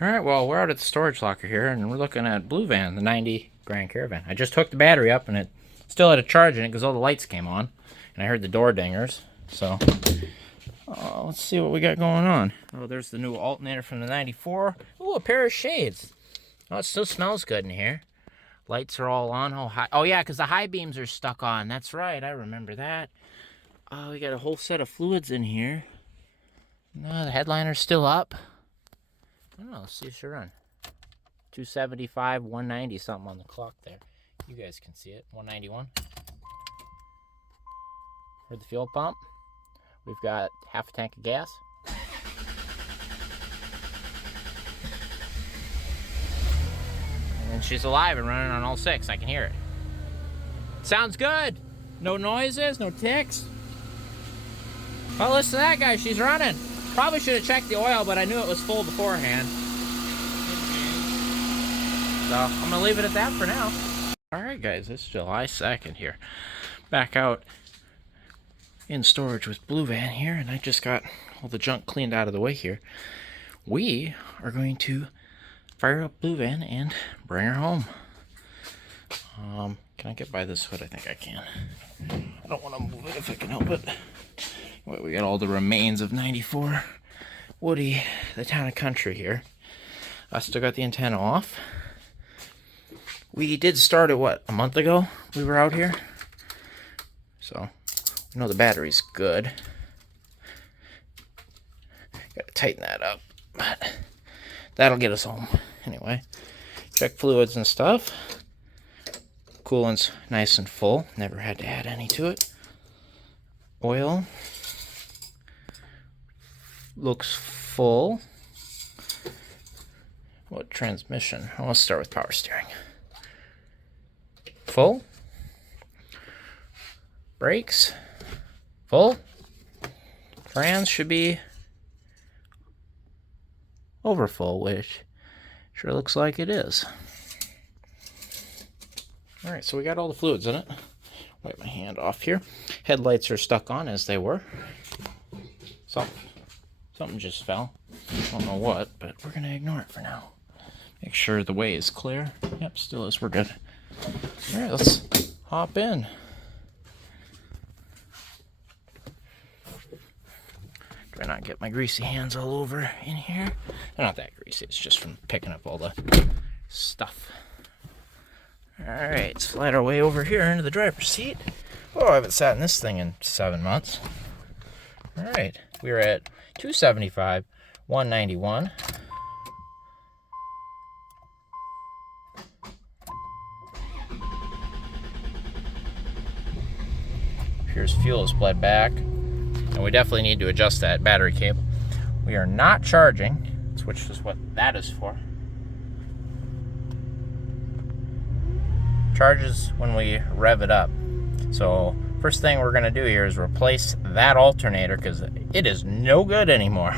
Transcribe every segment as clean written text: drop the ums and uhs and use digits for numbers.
Alright, well, we're out at the storage locker here, and we're looking at Blue Van, the 90 Grand Caravan. I just hooked the battery up, and it still had a charge in it because all the lights came on. And I heard the door dingers, so let's see what we got going on. Oh, there's the new alternator from the 94. Ooh, a pair of shades. Oh, it still smells good in here. Lights are all on. Oh yeah, because the high beams are stuck on. That's right, I remember that. Oh, we got a whole set of fluids in here. No, the headliner's still up. I don't know, let's see if she'll run. 275, 190 something on the clock there. You guys can see it. 191. Heard the fuel pump. We've got half a tank of gas. And she's alive and running on all six. I can hear it. Sounds good. No noises, no ticks. Oh, listen to that, guys. She's running. Probably should have checked the oil, but I knew it was full beforehand. So I'm going to leave it at that for now. Alright guys, it's July 2nd here. Back out in storage with Blue Van here, and I just got all the junk cleaned out of the way here. We are going to fire up Blue Van and bring her home. Can I get by this hood? I think I can. I don't want to move it if I can help it. Well, we got all the remains of 94 Woody, the town and country here. I still got the antenna off. We did start it, what, a month ago we were out here? So, I know the battery's good. Gotta tighten that up, but that'll get us home. Anyway, check fluids and stuff. Coolant's nice and full. Never had to add any to it. Oil looks full. What transmission? Well, let's start with power steering. Full. Brakes. Full. Trans should be over full, which sure looks like it is. Alright, so we got all the fluids in it. Wipe my hand off here. Headlights are stuck on as they were. Something just fell. I don't know what, but we're going to ignore it for now. Make sure the way is clear. Yep, still is. We're good. Alright, let's hop in. Try not to get my greasy hands all over in here. They're not that greasy, it's just from picking up all the stuff. Alright, slide our way over here into the driver's seat. Oh, I haven't sat in this thing in 7 months. Alright, we're at 275, 191. Here's fuel is bled back. And we definitely need to adjust that battery cable. We are not charging, which is what that is for. Charges when we rev it up. So first thing we're going to do here is replace that alternator because it is no good anymore.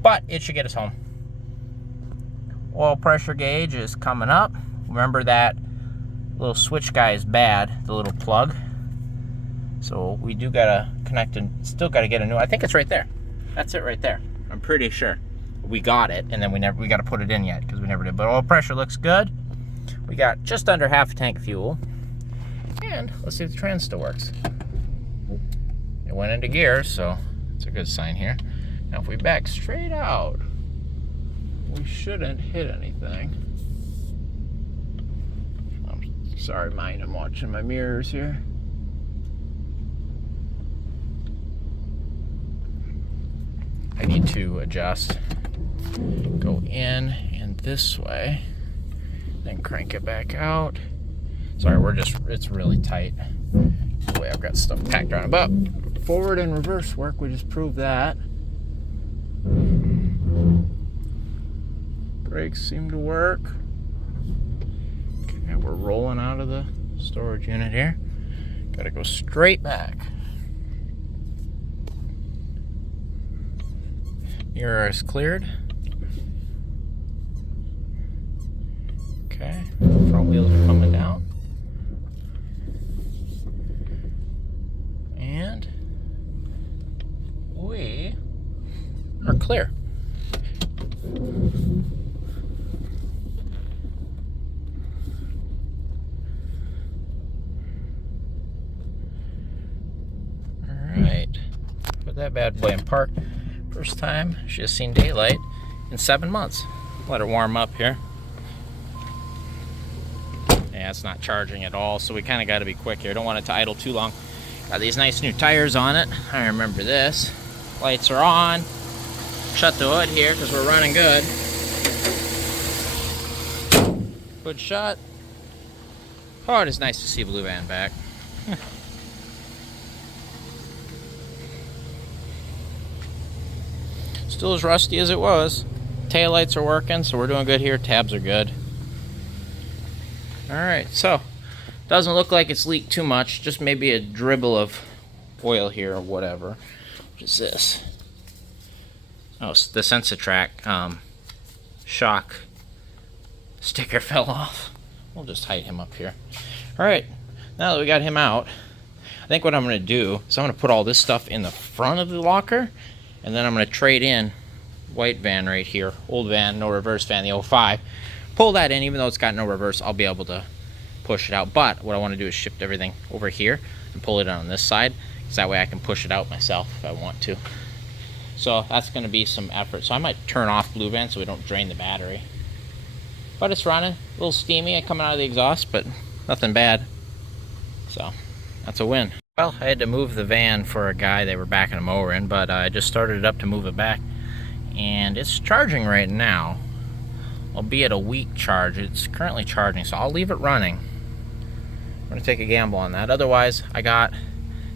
But it should get us home. Oil pressure gauge is coming up. Remember that little switch guy is bad, the little plug. So we do gotta connect and still gotta get a new. I think it's right there. That's it right there. I'm pretty sure we got it, and then we gotta put it in yet because we never did. But oil pressure looks good. We got just under half a tank of fuel, and let's see if the trans still works. It went into gear, so it's a good sign here. Now if we back straight out, we shouldn't hit anything. I'm sorry, mind. I'm watching my mirrors here. I need to adjust, go in and this way, then crank it back out. Sorry, it's really tight the way I've got stuff packed around it. But forward and reverse work, we just proved that. Brakes seem to work. Okay, we're rolling out of the storage unit here. Gotta go straight back. Mirror is cleared. Okay, front wheels are coming down. And we are clear. that bad boy in park. First time she's seen daylight in 7 months. Let her warm up here. Yeah, it's not charging at all, so we kind of got to be quick here. Don't want it to idle too long. Got these nice new tires on it. I remember this. Lights are on. Shut the hood here because we're running good. Hood shut. Oh, it is nice to see Blue Van back. Still as rusty as it was. Taillights are working, so we're doing good here. Tabs are good. Alright, so doesn't look like it's leaked too much, just maybe a dribble of oil here or whatever. What is this? Oh, the Sensitrack shock sticker fell off. We'll just hide him up here. Alright, now that we got him out, I think what I'm going to do is I'm going to put all this stuff in the front of the locker, and then I'm going to trade in white van right here, old van, no reverse van, the 05. Pull that in. Even though it's got no reverse, I'll be able to push it out. But what I want to do is shift everything over here and pull it on this side, because that way I can push it out myself if I want to. So that's going to be some effort. So I might turn off Blue Van so we don't drain the battery. But it's running, a little steamy coming out of the exhaust, but nothing bad. So that's a win. Well, I had to move the van for a guy they were backing a mower in, but I just started it up to move it back, and it's charging right now. Albeit a weak charge. It's currently charging, so I'll leave it running. I'm going to take a gamble on that. Otherwise, I got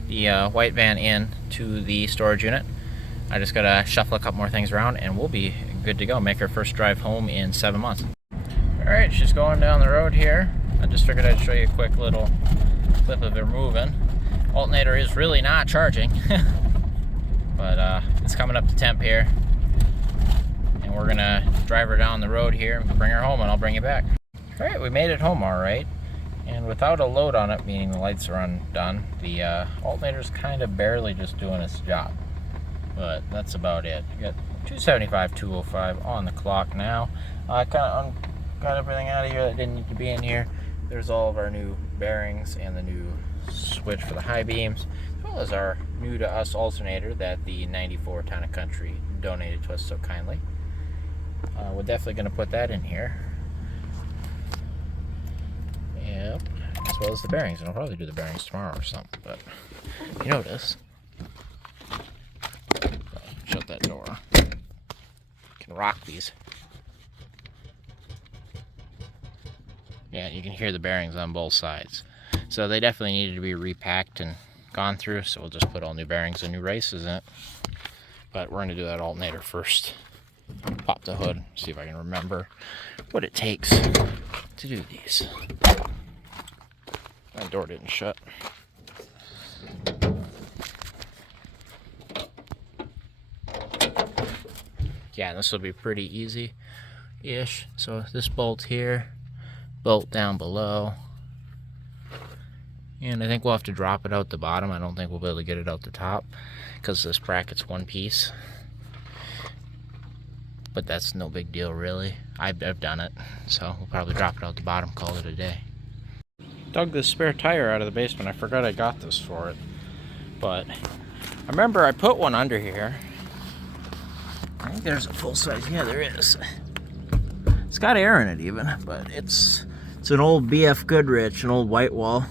the white van in to the storage unit. I just got to shuffle a couple more things around, and we'll be good to go. Make our first drive home in 7 months. Alright, she's going down the road here. I just figured I'd show you a quick little clip of her moving. Alternator is really not charging. But it's coming up to temp here. We're gonna drive her down the road here and bring her home, and I'll bring you back. Alright, we made it home alright, and without a load on it, meaning the lights are undone, the alternator's kind of barely just doing its job, but that's about it. You got 275, 205 on the clock now. I kind of got everything out of here that didn't need to be in here. There's all of our new bearings and the new switch for the high beams, as well as our new to us alternator that the 94 Town and Country donated to us so kindly. We're definitely going to put that in here. Yep, as well as the bearings. And I'll probably do the bearings tomorrow or something, but you notice. Shut that door. Can rock these. Yeah, you can hear the bearings on both sides. So they definitely needed to be repacked and gone through, so we'll just put all new bearings and new races in it. But we're going to do that alternator first. Pop the hood, see if I can remember what it takes to do these. My door didn't shut. Yeah, this will be pretty easy-ish. So this bolt here, bolt down below. And I think we'll have to drop it out the bottom. I don't think we'll be able to get it out the top because this bracket's one piece. But that's no big deal, really. I've done it, so we'll probably drop it out the bottom, call it a day. Dug this spare tire out of the basement. I forgot I got this for it. But I remember I put one under here. I think there's a full size. Yeah, there is. It's got air in it even, but it's an old BF Goodrich, an old white wall.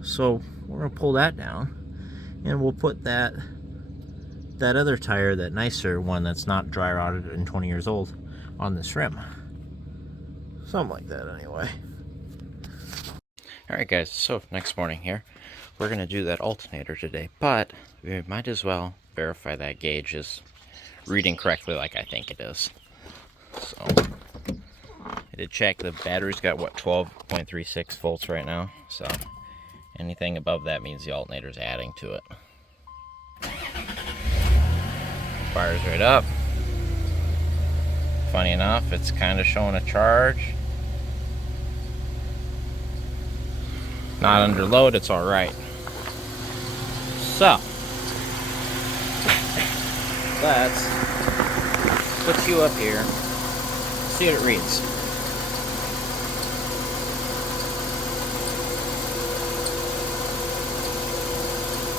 So we're gonna pull that down, and we'll put that other tire, that nicer one that's not dry rotted and 20 years old, on this rim. Something like that anyway. Alright guys, so next morning here, we're going to do that alternator today, but we might as well verify that gauge is reading correctly like I think it is. So, I did check, the battery's got what, 12.36 volts right now, so anything above that means the alternator's adding to it. Fires right up. Funny enough, it's kind of showing a charge. Not under load, it's alright. So, let's put you up here, see what it reads.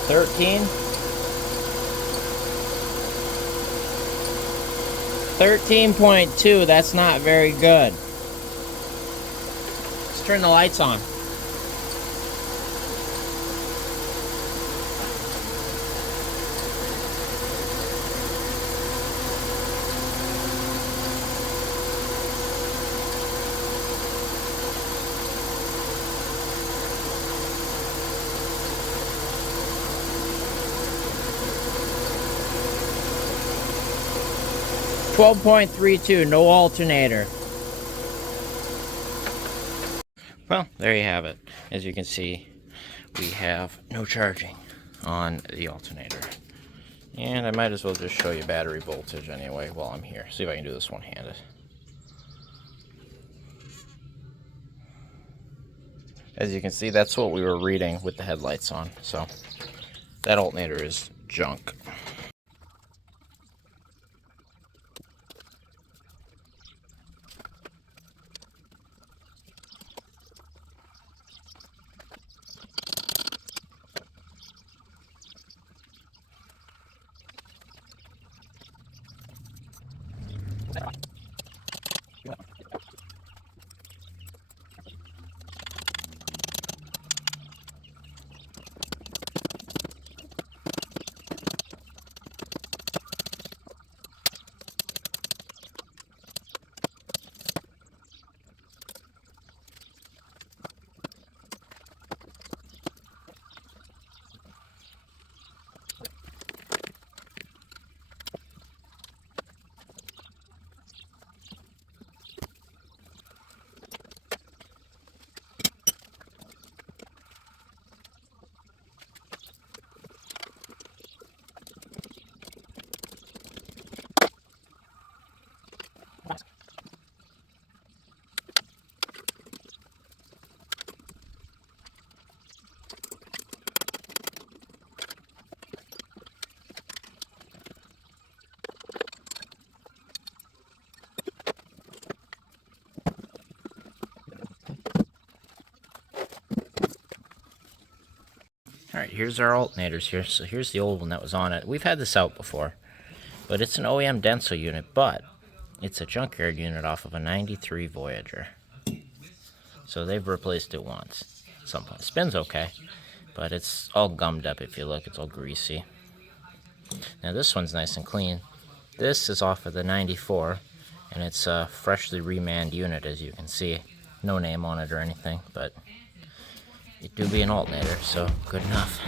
$13. 13.2, that's not very good. Let's turn the lights on. $12.32, no alternator. Well, there you have it. As you can see, we have no charging on the alternator. And I might as well just show you battery voltage anyway while I'm here. See if I can do this one-handed. As you can see, that's what we were reading with the headlights on. So that alternator is junk. Alright, here's our alternators here. So here's the old one that was on it. We've had this out before, but it's an OEM Denso unit, but it's a junkyard unit off of a 93 Voyager. So they've replaced it once. At some point. Spins okay, but it's all gummed up if you look. It's all greasy. Now this one's nice and clean. This is off of the 94, and it's a freshly remanned unit, as you can see. No name on it or anything, but it do be an alternator, so good enough.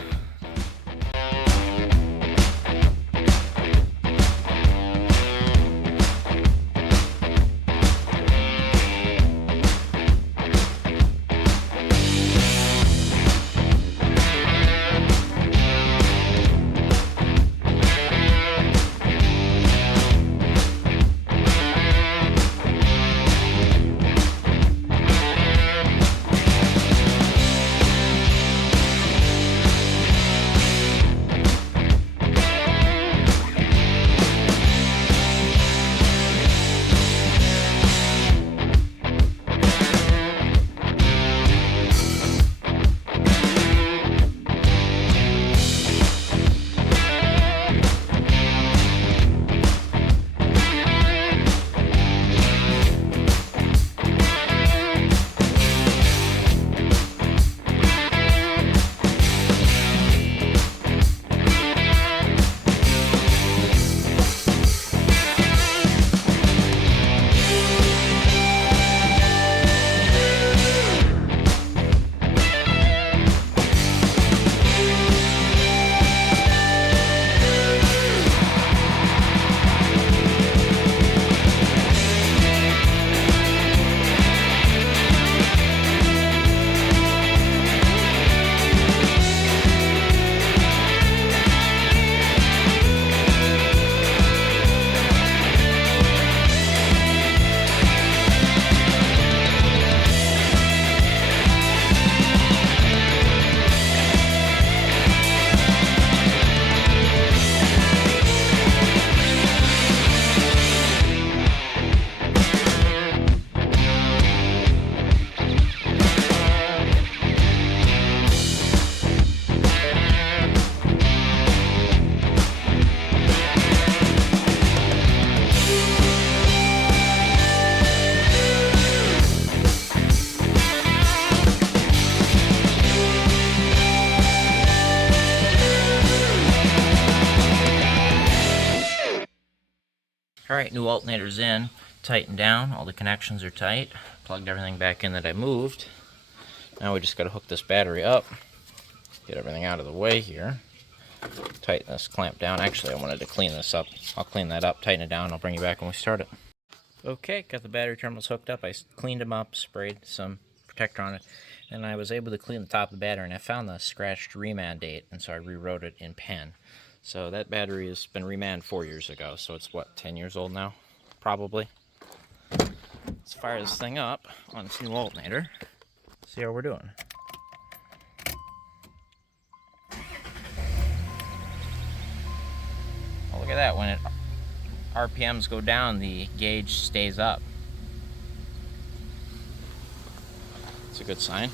Alright, new alternator's in, tightened down, all the connections are tight, plugged everything back in that I moved. Now we just got to hook this battery up, get everything out of the way here, tighten this clamp down. Actually, I wanted to clean this up. I'll clean that up, tighten it down, I'll bring you back when we start it. Okay, got the battery terminals hooked up. I cleaned them up, sprayed some protector on it, and I was able to clean the top of the battery, and I found the scratched reman date, and so I rewrote it in pen. So that battery has been remanned 4 years ago, so it's what, 10 years old now? Probably. Let's fire this thing up on this new alternator, see how we're doing. Oh, look at that, when RPMs go down, the gauge stays up. It's a good sign.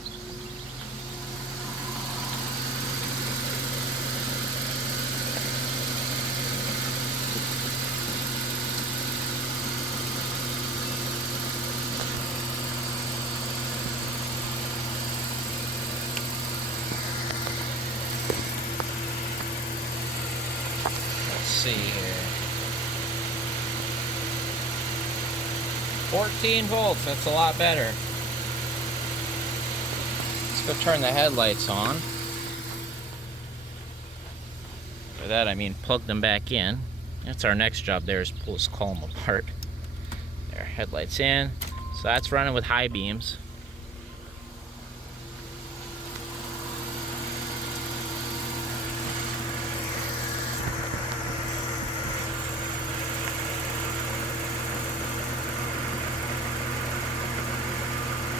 Let's see here. 14 volts, that's a lot better. Let's go turn the headlights on. By that I mean plug them back in. That's our next job there, is pull this column apart. There, headlights in. So that's running with high beams.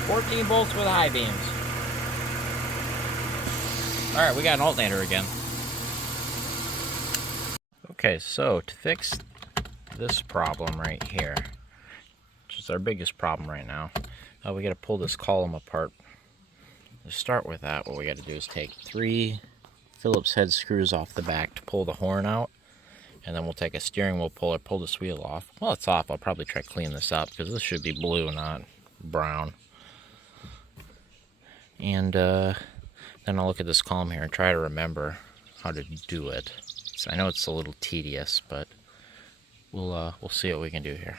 $14 volts with high beams. Alright, we got an alternator again. Okay, so to fix this problem right here, which is our biggest problem right now, we got to pull this column apart. To start with that, what we got to do is take 3 Phillips head screws off the back to pull the horn out, and then we'll take a steering wheel puller, pull this wheel off. Well, it's off. I'll probably try to clean this up because this should be blue, not brown. And then I'll look at this column here and try to remember how to do it. So I know it's a little tedious, but we'll see what we can do here.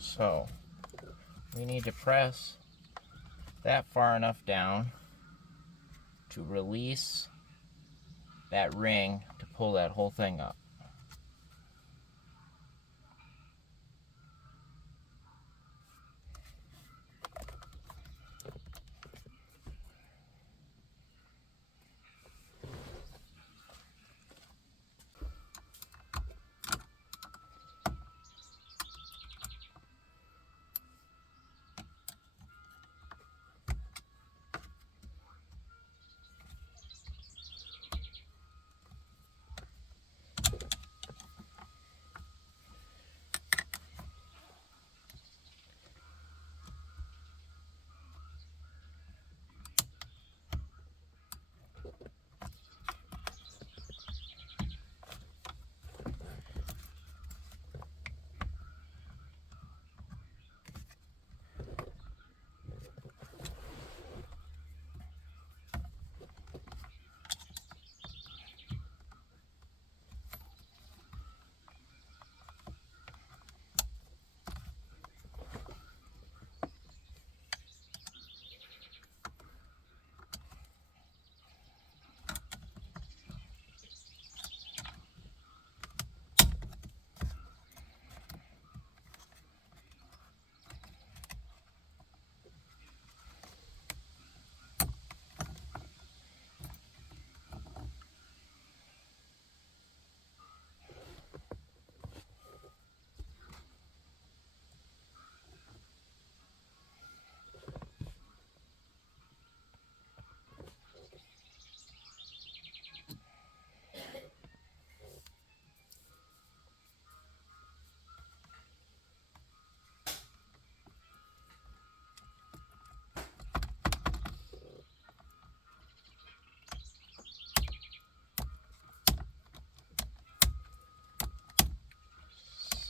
So we need to press that far enough down to release that ring to pull that whole thing up.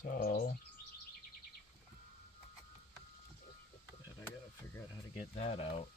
So I gotta figure out how to get that out.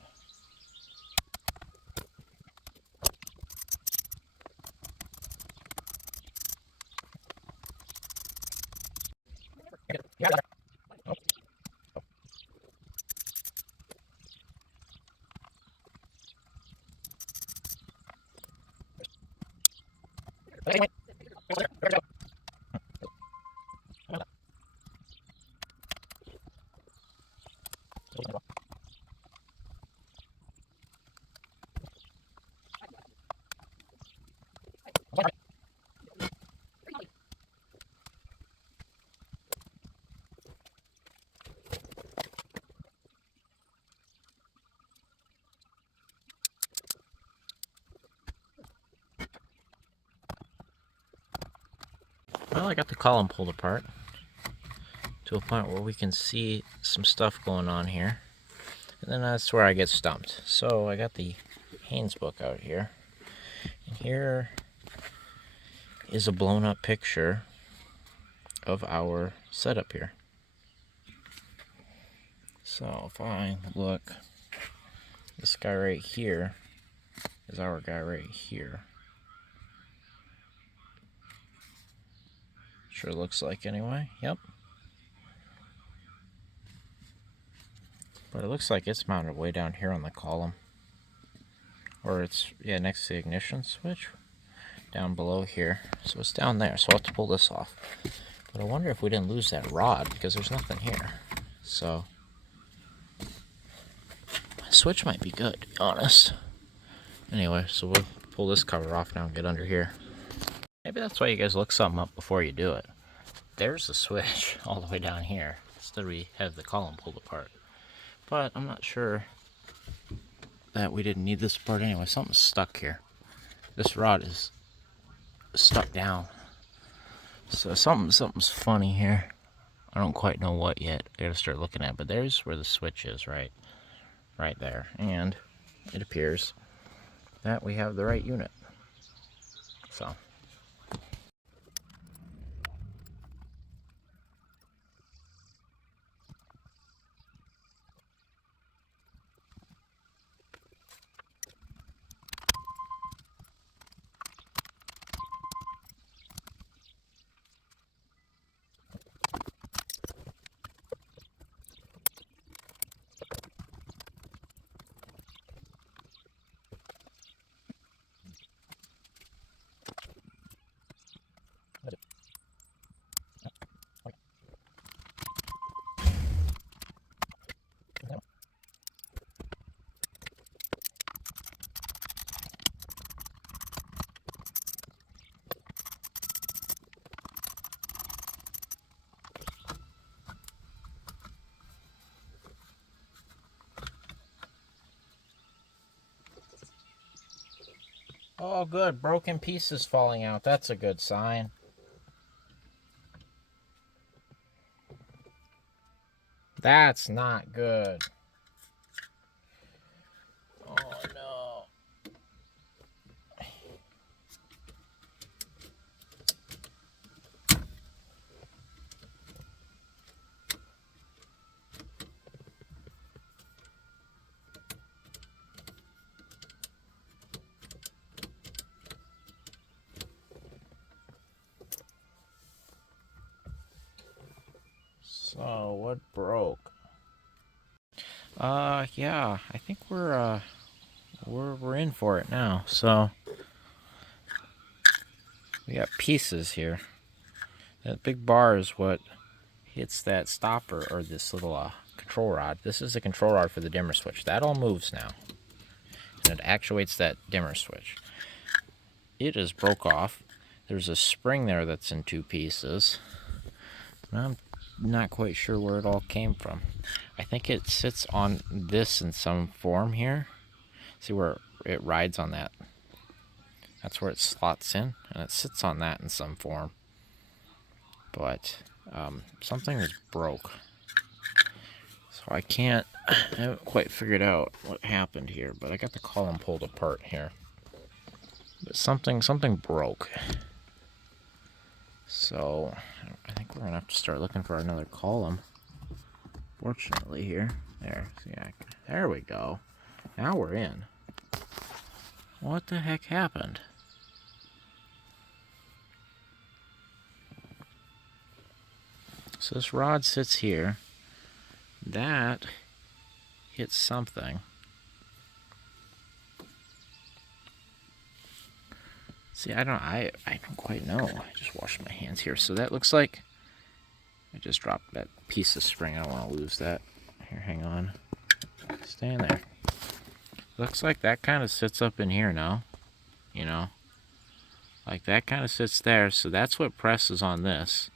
Well, I got the column pulled apart to a point where we can see some stuff going on here. And then that's where I get stumped. So I got the Haynes book out here. And here is a blown up picture of our setup here. So if I look, this guy right here is our guy right here. Sure looks like anyway. Yep. But it looks like it's mounted way down here on the column. Or it's, yeah, next to the ignition switch. Down below here. So it's down there. So I'll have to pull this off. But I wonder if we didn't lose that rod because there's nothing here. So my switch might be good, to be honest. Anyway, so we'll pull this cover off now and get under here. Maybe that's why you guys look something up before you do it. There's the switch all the way down here. Instead we have the column pulled apart. But I'm not sure that we didn't need this part anyway. Something's stuck here. This rod is stuck down. So something's funny here. I don't quite know what yet. I gotta start looking at it. But there's where the switch is, right there. And it appears that we have the right unit. So oh, good. Broken pieces falling out. That's a good sign. That's not good. Oh, no. So, what broke? Yeah, I think we're in for it now. So, we got pieces here. That big bar is what hits that stopper, or this little control rod. This is the control rod for the dimmer switch. That all moves now. And it actuates that dimmer switch. It is broke off. There's a spring there that's in two pieces. I'm not quite sure where it all came from. I think it sits on this in some form here. See where it rides on that? That's where it slots in, and it sits on that in some form. But something is broke. So I haven't quite figured out what happened here, but I got the column pulled apart here. But something broke. So I think We're gonna have to start looking for another column. Fortunately here. There. See, there we go. Now we're in. What the heck happened? So this rod sits here. That hits something. See, I don't quite know. I just washed my hands here. So that looks like I just dropped that piece of spring. I don't want to lose that. Here, hang on. Stay in there. Looks like that kind of sits up in here now. You know? Like that kind of sits there. So that's what presses on this.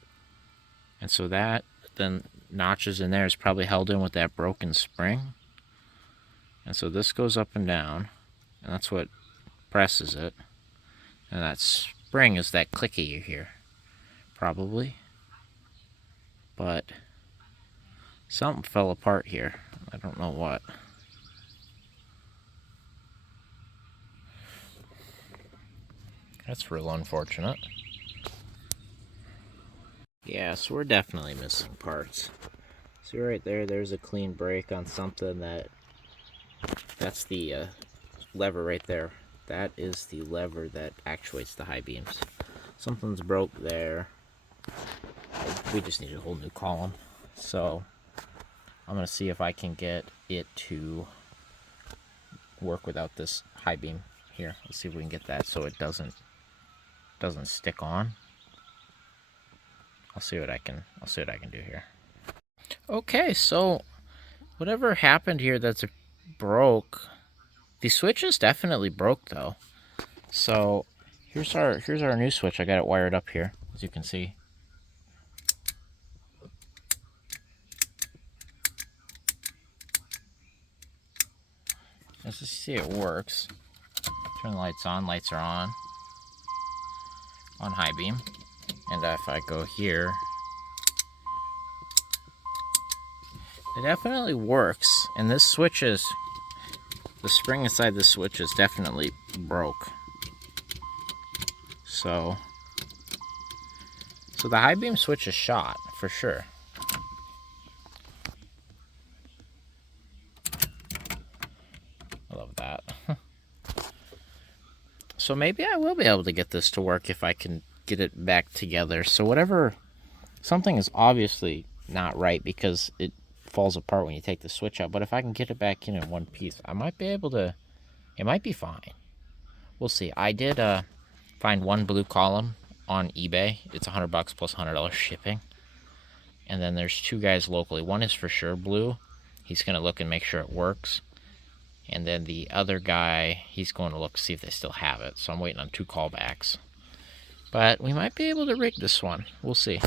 And so that then notches in there is probably held in with that broken spring. And so this goes up and down. And that's what presses it. And that spring is that clicky you hear. Probably. But something fell apart here. I don't know what. That's real unfortunate. Yeah, so we're definitely missing parts. See right there, there's a clean break on something that's the lever right there. That is the lever that actuates the high beams. Something's broke there. We just need a whole new column. So I'm gonna see if I can get it to work without this high beam here. Let's see if we can get that so it doesn't stick on. I'll see what I can do here. Okay, so whatever happened here that's broke, the switch is definitely broke though. So here's our new switch. I got it wired up here, as you can see. As you see, it works. Turn the lights on. Lights are on high beam. And if I go here, it definitely works. And this switch is, the spring inside this switch is definitely broke. So the high beam switch is shot for sure. I love that. So maybe I will be able to get this to work if I can get it back together. So something is obviously not right because it falls apart when you take the switch out. But if I can get it back in one piece, I might be able to, it might be fine. We'll see. I did find one blue column on eBay. It's $100 plus $100 shipping. And then there's two guys locally. One is for sure blue. He's going to look and make sure it works. And then the other guy, he's going to look, see if they still have it. So I'm waiting on 2 callbacks. But we might be able to rig this one. We'll see.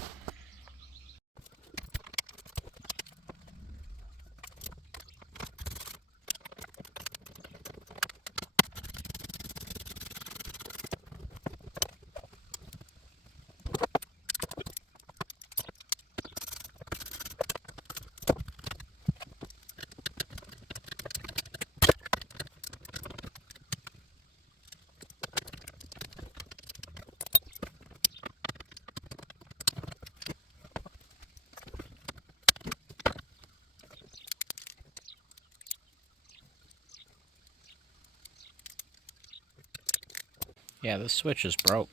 Yeah, this switch is broke,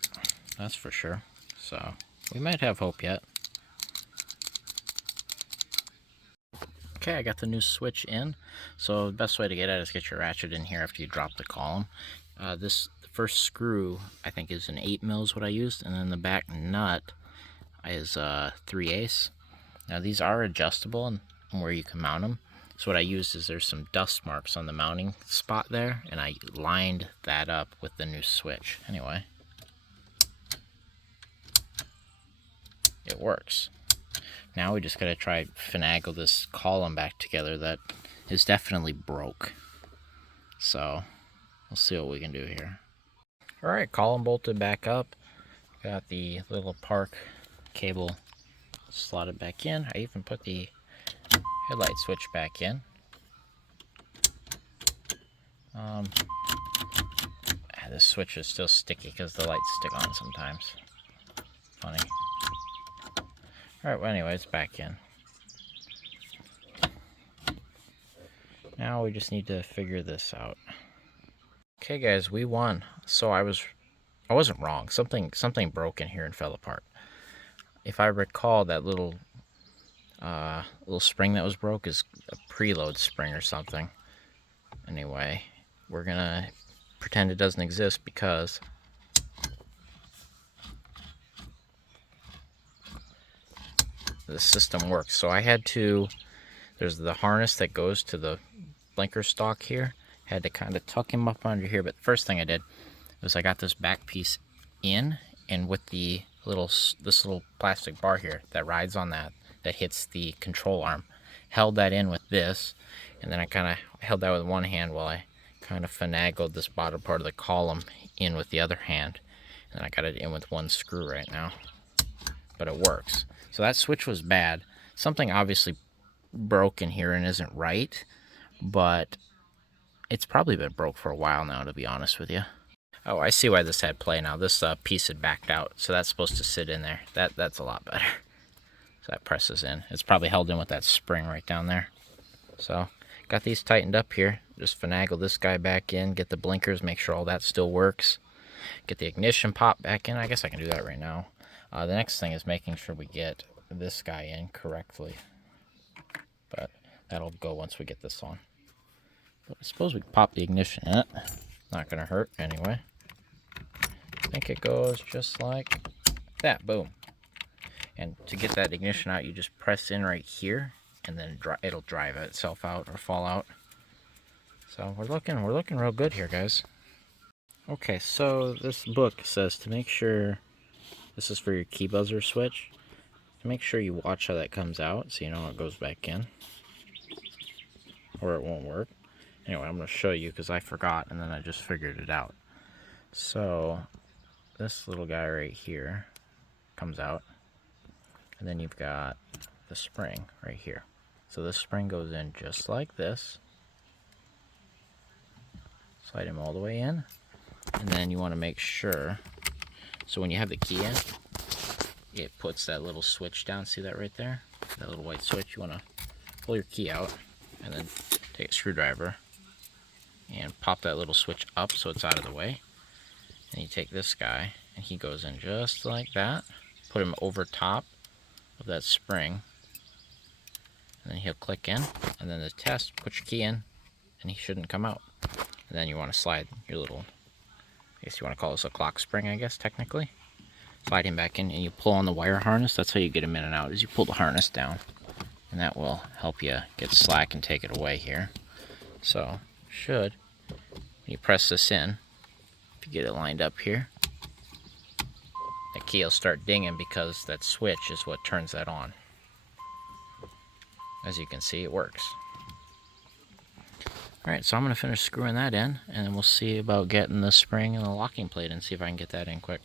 that's for sure. So we might have hope yet. Okay, I got the new switch in. So the best way to get it is get your ratchet in here after you drop the column. This first screw, I think, is an 8mm is what I used, and then the back nut is 3/8. Now these are adjustable and where you can mount them. So what I used is there's some dust marks on the mounting spot there, and I lined that up with the new switch. Anyway, it works. Now we just gotta try finagle this column back together that is definitely broke. So we'll see what we can do here. All right, column bolted back up. Got the little park cable slotted back in. I even put the headlight switch back in. This switch is still sticky because the lights stick on sometimes. Funny. Alright, well anyway, it's back in. Now we just need to figure this out. Okay guys, we won. So I wasn't wrong. Something broke in here and fell apart. If I recall, that little spring that was broke is a preload spring or something. Anyway, we're gonna pretend it doesn't exist because the system works. So I had to, there's the harness that goes to the blinker stock here. Had to kind of tuck him up under here, but the first thing I did was I got this back piece in, and with the this little plastic bar here that rides on that hits the control arm, held that in with this, and then I kind of held that with one hand while I kind of finagled this bottom part of the column in with the other hand, and I got it in with one screw right now, but it works. So that switch was bad. Something obviously broke in here and isn't right, but it's probably been broke for a while now, to be honest with you. Oh, I see why this had play now. This piece had backed out, so that's supposed to sit in there. That's a lot better. So that presses in. It's probably held in with that spring right down there. So got these tightened up here. Just finagle this guy back in, get the blinkers, make sure all that still works. Get the ignition pop back in. I guess I can do that right now. The next thing is making sure we get this guy in correctly. But that'll go once we get this on. But I suppose we can pop the ignition in it. Not going to hurt anyway. I think it goes just like that. Boom. And to get that ignition out, you just press in right here, and then it'll drive itself out or fall out. So we're looking real good here, guys. Okay, so this book says to make sure, this is for your key buzzer switch, to make sure you watch how that comes out so you know it goes back in, or it won't work. Anyway, I'm going to show you because I forgot and then I just figured it out. So this little guy right here comes out, and then you've got the spring right here. So this spring goes in just like this. Slide him all the way in, and then you want to make sure, so when you have the key in, it puts that little switch down. See that right there? That little white switch. You want to pull your key out and then take a screwdriver and pop that little switch up so it's out of the way. And you take this guy, and he goes in just like that. Put him over top of that spring, and then he'll click in. And then the test, put your key in, and he shouldn't come out. And then you want to slide your little, I guess you want to call this a clock spring, I guess, technically. Slide him back in, and you pull on the wire harness. That's how you get him in and out, is you pull the harness down. And that will help you get slack and take it away here. So, when you press this in, if you get it lined up here, the key will start dinging because that switch is what turns that on. As you can see, it works. Alright, so I'm going to finish screwing that in, and then we'll see about getting the spring and the locking plate and see if I can get that in quick.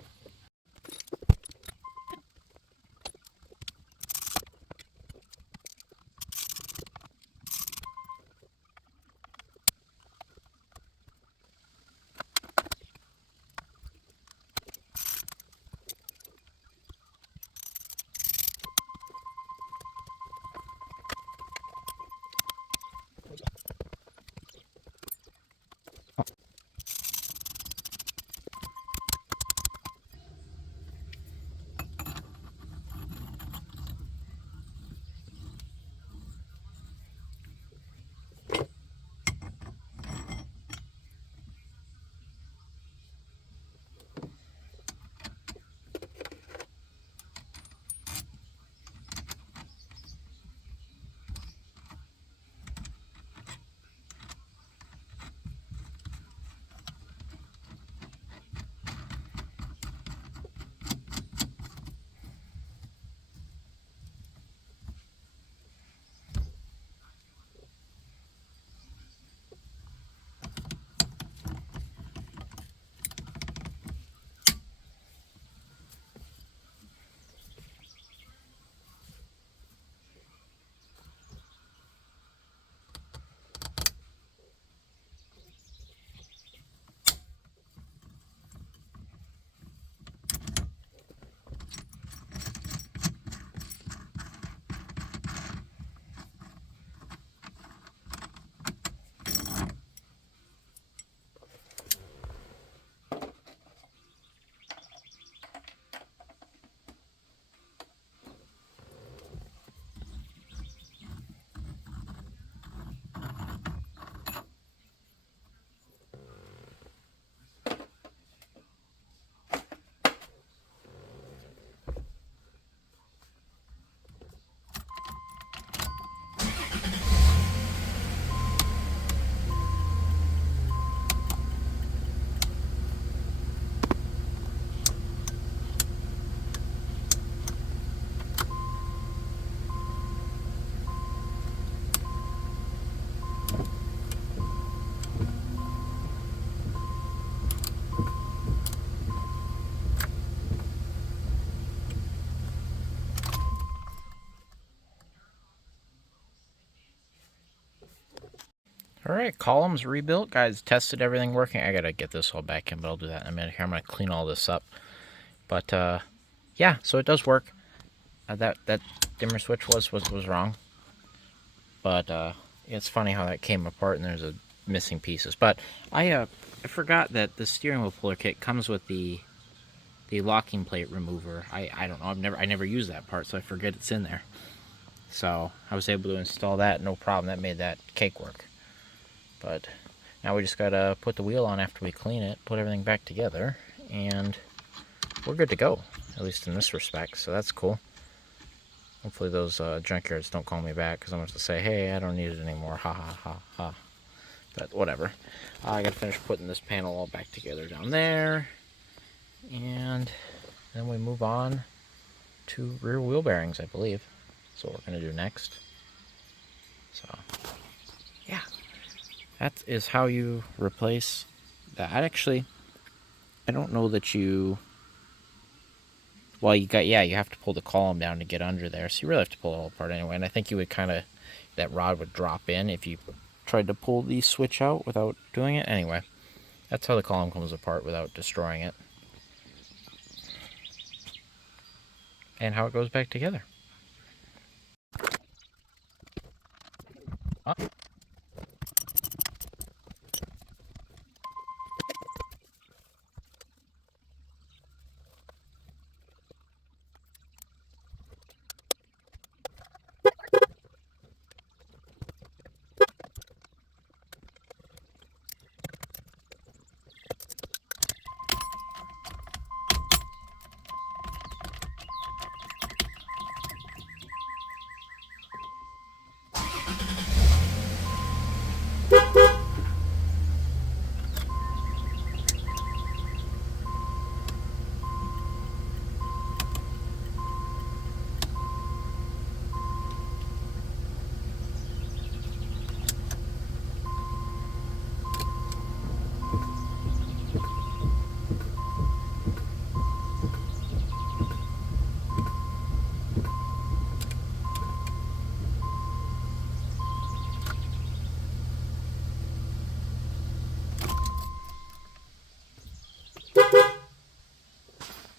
Alright, columns rebuilt. Guys, tested everything working. I gotta get this all back in, but I'll do that in a minute here. I'm gonna clean all this up. But, yeah, so it does work. That dimmer switch was wrong. But, it's funny how that came apart and there's missing pieces. But I forgot that the steering wheel puller kit comes with the locking plate remover. I don't know. I never used that part, so I forget it's in there. So I was able to install that, no problem. That made that cake work. But now we just gotta put the wheel on after we clean it, put everything back together, and we're good to go. At least in this respect, so that's cool. Hopefully those junkyards don't call me back, because I'm going to say, hey, I don't need it anymore, ha ha ha ha. But whatever. I gotta finish putting this panel all back together down there, and then we move on to rear wheel bearings, I believe. That's what we're going to do next. So, yeah. That is how you replace that. Actually, I don't know that you... Well, you have to pull the column down to get under there. So you really have to pull it all apart anyway. And I think you would kind of... That rod would drop in if you tried to pull the switch out without doing it. Anyway, that's how the column comes apart without destroying it. And how it goes back together.